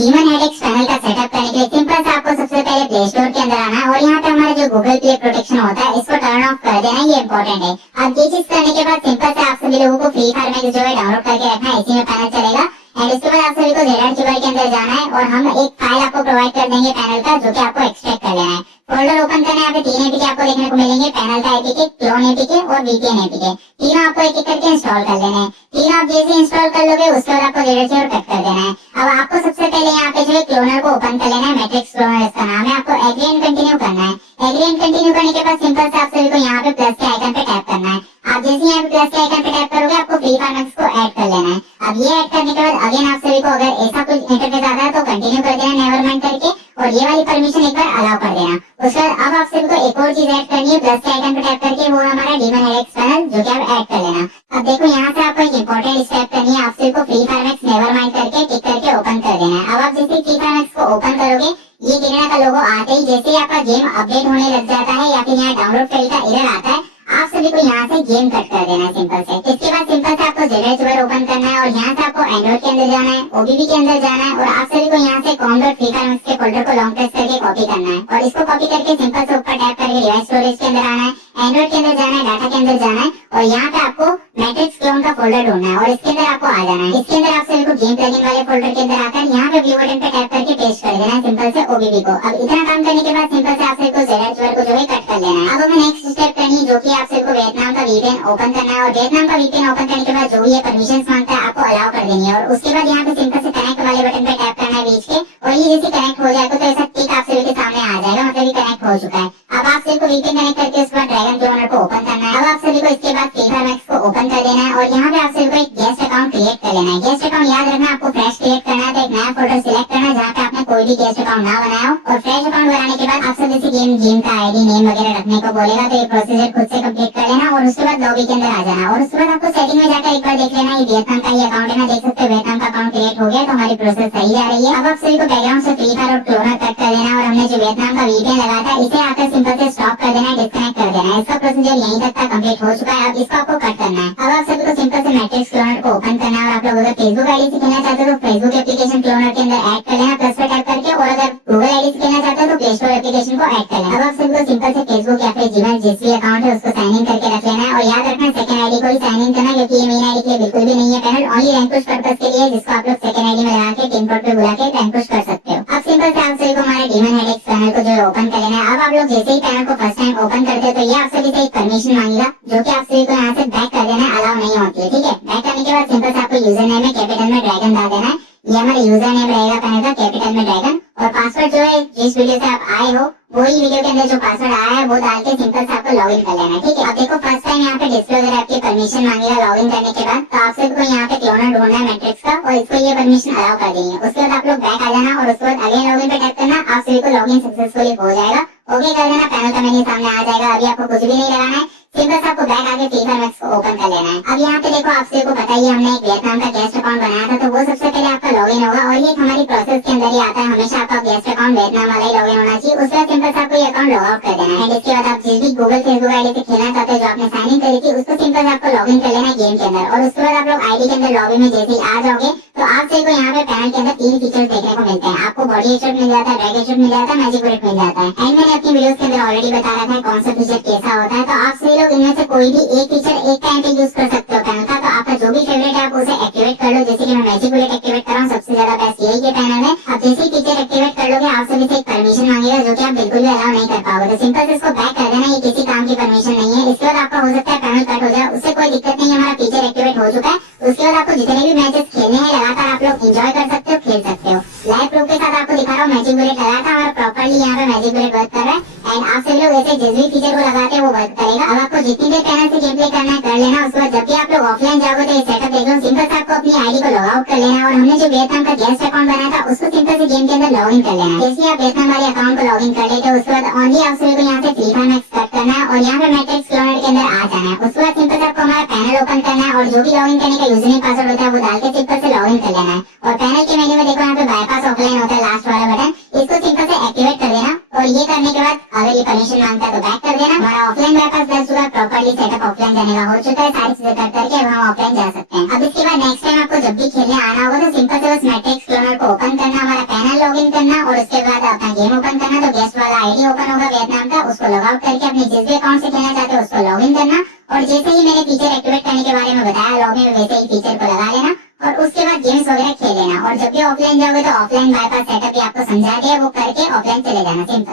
Demon headaches panel का setup करने के लिए सिंपल से आपको सबसे पहले प्ले स्टोर के अंदर आना है और यहाँ पे हमारा जो गूगल प्ले प्रोटेक्शन होता है इसको टर्न ऑफ कर देना है, ये इंपॉर्टेंट है। अब ये चीज करने के बाद सिंपल से आप सभी लोगों को फ्री फायर में जो है डाउनलोड करके रखना है, इसी में पैनल चलेगा। एंड इसके बाद आप सभी को जेड के अंदर जाना है और हम एक फाइल आपको प्रोवाइड कर देंगे पैनल का, जो कि आपको एक्सट्रैक्ट कर लेना है। फोल्डर ओपन करना है, यहाँ पे 3 एपीके आपको देखने को मिलेंगे, पैनल का एपीके, क्लोन एपीके और वीपीएन एपीके। तीनों आपको एक एक करके इंस्टॉल कर लेना है। तीनों आप जैसे इंस्टॉल कर लोगे उसके बाद आपको जेड और कट कर देना है। अब आपको सबसे पहले यहाँ पे जो है क्लोनर को ओपन कर लेना है, मैट्रिक्स क्लोनर इसका नाम है। आपको एग्री एंड कंटिन्यू करना है। एग्री एंड कंटिन्यू करने के बाद सिंपल से आप सभी को यहाँ पे प्लस के आइकन पे टैप करना है। आप जैसे यहाँ पे प्लस के आइकन पे टैप करोगे आपको फ्री फायर मैक्स को ऐड कर लेना है। अब ये ऐड करने के बाद अगेन आप सभी को अगर ऐसा कुछ इंटरफेस आता है तो कंटिन्यू कर देना नेवर माइंड करके, और ये वाली परमिशन एक बार अलाउ कर देना। उसके बाद अब आप सभी को एक और चीज ऐड करनी है, प्लस के आइकन पे टैप करके, वो हमारा डीमन हेडेक्स पैनल, जो कि आप ऐड कर लेना। अब देखो यहाँ से आपको एक इंपॉर्टेंट स्टेप करनी है, आप सभी को free fire max never mind करके टिक करके ओपन कर देना है। अब आप जैसे फ्री फायर मैक्स को ओपन करोगे, ये गिरना का लोगो आते ही जैसे ही आपका गेम अपडेट होने लग जाता है या फिर यहाँ डाउनलोड फेल का एरर आता है, आप सभी को यहाँ से गेम कट कर देना है सिंपल से। इसके बाद सिंपल से आपको जेड ओपन करना है और यहाँ से आपको एंड्रॉइड के अंदर जाना है, ओबीबी के अंदर जाना है और आप सभी को यहाँ से com.freefiremex के फोल्डर को लॉन्ग प्रेस करके कॉपी करना है और इसको कॉपी करके सिंपल से ऊपर टैप करके डिवाइस स्टोरेज के अंदर आना है, एंड्रॉइड के अंदर जाना है, डाटा के अंदर जाना है और यहाँ पे आपको मैट्रिक्स क्लोन का फोल्डर ढूंढना है और इसके अंदर आपको आ जाना है। इसके अंदर आप सभी को गेम प्लगइन वाले फोल्डर के अंदर आकर यहाँ पे व्यू बटन पे टैप करके पेस्ट कर देना है सिंपल से ओबीबी को। अब इतना काम करने के बाद सिंपल से आप सभी को जेड को जो है कट कर लेना है। अब हमें नेक्स्ट स्टेप करनी है, जो कि आप सभी को वियतनाम का वीपीएन ओपन करना है और वियतनाम का वीपीएन ओपन करने के बाद जो भी ये परमिशंस मांगता है आपको अलाउ कर देनी है और उसके बाद यहाँ पे सिंपल से कनेक्ट वाले बटन पे टैप करना है बीच के, और ये जैसे कनेक्ट हो जाएगा तो ऐसा टिक आप सभी के सामने आ जाएगा, मतलब ये कनेक्ट हो चुका है। अब आप सभी को वीपीएन कनेक्ट करके उसके बाद ड्रैगन क्लोनर को ओपन करना है। अब आप सभी को इसके बाद फ्री फायर मैक्स को ओपन कर देना है और यहाँ पे आप सभी को एक गेस्ट अकाउंट क्रिएट कर लेना है। गेस्ट अकाउंट याद रखना, आपको फ्रेश क्रिएट करना है, तो एक नया फोल्डर सिलेक्ट करना है जहाँ पे आपने कोई भी गेस्ट अकाउंट ना बनाया हो और फ्रेश अकाउंट बनाने के बाद आप सब जैसे गेम का आईडी नेम वगैरह रखने को बोलेगा, तो ये प्रोसीजर खुद से कंप्लीट कर लेना और उसके बाद लॉबी के अंदर आ जाना और उसके बाद आपको सेटिंग में जाकर एक बार देख लेना ये वियतनाम का ये अकाउंट है ना, देख सकते हो वियतनाम का अकाउंट क्रिएट हो गया, तो हमारी प्रोसेस सही जा रही है। अब आप सभी को बैकग्राउंड से फ्री फायर और क्लोनर कट कर देना और हमने जो वियतनाम का वीपीएन लगाया था इसे आकर सिंपल से स्टॉप कर देना है, डिस्कनेक्ट कर देना है। इसका प्रोसीजर यहीं तक का कंप्लीट हो चुका है। अब इसको आपको कट करना है। अब आप सभी को सिंपल से मैट्रिक्स क्लोनर को ओपन करना है और आप लोग अगर फेसबुक आईडी से खेलना चाहते हो तो फेसबुक एप्लीकेशन क्लोनर के अंदर ऐड कर लेना प्लस पे टैप करके, और अगर गूगल आईडी से खेलना चाहते हो तो प्ले स्टोर एप्लीकेशन को ऐड कर लेना। अब आप सभी को सिंपल से फेसबुक या फिर जीमेल जिस भी अकाउंट है उसको साइन इन करके रख लेना है और याद रखना सेकंड आईडी को ही साइन इन करना, क्योंकि ये मेन आईडी के लिए बिल्कुल भी नहीं है panel, only rank push purpose के लिए, जिसको आप लोग सेकंड आईडी में लगा के टीम कोड पे बुला के रैंक पुश कर सकते हो। अब सिंपल से आप सभी को हमारे डीमन हेडेक्स पैनल को जो है ओपन कर लेना है। अब आप लोग जैसे ही पैनल को फर्स्ट टाइम ओपन करते हो तो ये आप सभी से एक परमिशन मांगेगा, जो कि आप सभी को यहाँ से बैक कर देना है, अलाउ नहीं होती है, ठीक है। बैक करने के बाद सिंपल से आपको यूजर नेम में कैपिटल में ड्रैगन डाल देना है, ये हमारा यूजर नेम रहेगा पैनल का कैपिटल में ड्रैगन, और पासवर्ड जो है जिस वीडियो से आप आए हो वही वीडियो के अंदर जो पासवर्ड आया है वो डाल के सिंपल से आपको लॉगिन कर लेना है, ठीक है। अब देखो फर्स्ट टाइम यहाँ पे डिस्क्लोजर ऐप की परमिशन मांगेगा लॉगिन करने के बाद, तो आप सबको यहाँ पे क्लोनर ढूंढना है मैट्रिक्स का और इसको ये परमिशन अलाउ कर देंगे। उसके बाद आप लोग बैक आ जाना और उसके बाद अगेन लॉगिन पे टैप करना, आप सभी को लॉगिन सक्सेसफुली हो जाएगा। ओके कर देना, पैनल का मेन्यू सामने आ जाएगा। अभी आपको कुछ भी नहीं लगाना है, सिंपल से आपको बैक आके फ्री फायर मैक्स को ओपन कर लेना है। अब यहाँ पे देखो आप सभी को पता ही है हमने एक वियतनाम का गेस्ट अकाउंट बनाया था, तो वो सबसे पहले आपका लॉगिन होगा और ये हमारी प्रोसेस के अंदर ही आता है, हमेशा आपका गेस्ट अकाउंट वियतनाम वाला ही लॉगिन होना चाहिए। उसके बाद सिंपल से आपको ये अकाउंट लॉग आउट कर देना है। इसके बाद आप जिस भी गूगल फेसबुक आईडी से खेलना चाहते हो जो आपने साइन इन करी थी उसको सिंपल से आपको लॉगिन कर लेना है गेम के अंदर, और उसके बाद आप लोग आईडी के अंदर लॉबी में जैसे ही आ जाओगे तो आप सभी को यहाँ पे पैनल के अंदर 3 फीचर्स देखने को मिलते हैं। आपको बॉडी हेडशॉट मिल जाता है, ड्रैग हेडशॉट मिल जाता है, मैजिक बुलेट मिल जाता है। एंड मैंने अपनी वीडियोस के अंदर ऑलरेडी बता रखा है कौन सा फीचर कैसा होता है, तो आप सभी लोग इनमें से कोई भी एक फीचर एक टाइम पे यूज कर सकते हो पैनल का, तो आपका जो भी फेवरेट है आप उसे एक्टिवेट कर लो। जैसे कि मैं मैजिक बुलेट एक्टिवेट कर रहा हूँ, सबसे ज्यादा बेस्ट यही के पैनल है। अब जैसे ही फीचर एक्टिवेट कर लोगे आप सभी से एक परमिशन मांगेगा जो कि आप बिल्कुल भी अलाउ नहीं कर पाओगे, तो सिंपल से इसको बैक कर देना, ये किसी काम की परमिशन नहीं है। इसके बाद आपका हो सकता है पैनल कट हो जाए, उससे कोई दिक्कत नहीं है, हमारा फीचर एक्टिवेट हो चुका है। उसके बाद आपको जितने भी मैचेस खेलने हैं लगातार आप लोग एंजॉय कर सकते हो, खेल सकते हो। लाइव प्रूफ के साथ आपको दिखा रहा हूँ, मैजिक बुलेट लगाया था और प्रॉपर्ली यहाँ पे मैजिक बुलेट वर्क कर रहा है। एंड आप सभी लोग ऐसे जिस भी फीचर को लगाते हैं वो वर्क करेगा। अब आपको जितनी देर पैनल से गेम प्ले करना है कर लेना। उसके बाद जब भी आप लोग ऑफलाइन जाओगे तो ये सेटअप देख लो, सिंपल से आपको अपनी आईडी को लॉग आउट कर लेना और हमने जो वियतनाम का गेस्ट अकाउंट बनाया था उसको सिंपल से गेम के अंदर लॉग इन कर लेना। जैसे आप वियतनाम वाले अकाउंट को लॉग इन कर लेते हो उसके बाद ओनली आप सभी को यहाँ से फ्री फायर मैक्स कट करना है और यहाँ पे मैट्रिक्स क्लोनर के अंदर आ जाना है। उसके बाद सिंपल से आपको हमारा पैनल ओपन करना है और जो भी लॉग इन करने का यूजर नेम पासवर्ड होता है वो डाल के सिंपल से लॉग इन कर लेना है। और पैनल के मेन्यू में देखो यहाँ पे बाईपास ऑफलाइन होता है लास्ट वाला बटन, इसको सिंपल से एक्टिवेट कर देना। और ये करने के बाद अगर ये परमिशन मांगता है तो बैक कर देना। हमारा ऑफलाइन बाईपास दर्ज चुका, प्रॉपर्ली सेटअप ऑफलाइन जाने का हो चुका है, सारी चीजें कर करके हम ऑफलाइन जा सकते हैं। अब इसके बाद नेक्स्ट टाइम आपको जब भी खेलने आना होगा तो सिंपल से बस मैट्रिक्स क्लोनर को ओपन करना, हमारा पैनल लॉगिन करना और उसके बाद अपना गेम ओपन करना। तो गेस्ट वाला आईडी ओपन होगा वियतनाम का, उसको लॉग आउट करके अपने जिस भी अकाउंट से खेलना चाहते हो उसको लॉग इन करना। और जैसे ही मैंने फीचर एक्टिवेट करने के बारे में बताया लॉग में, वैसे ही फीचर को लगा लेना और उसके बाद गेम्स वगैरह खेल लेना। और जब भी ऑफलाइन जाओगे तो ऑफलाइन बाईपास सेटअप भी आपको समझा दिया, वो करके ऑफलाइन चले जाना, सिंपल।